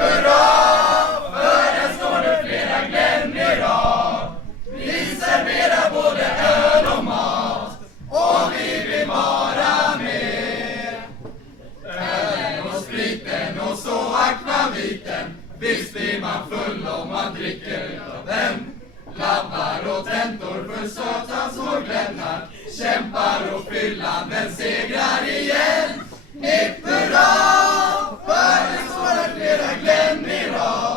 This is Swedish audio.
Hurra! För den står det flera Glenn i rad. Vi serverar både öl och mat, och vi vill vara med. Ölen och spriten och så akvaviten, visst blir man full om man dricker utav den. Labbar och tentor för söta små Glennar, kämpar och fyllan den segrar igen. Hipp hurra, för det står det flera Glenn i rad.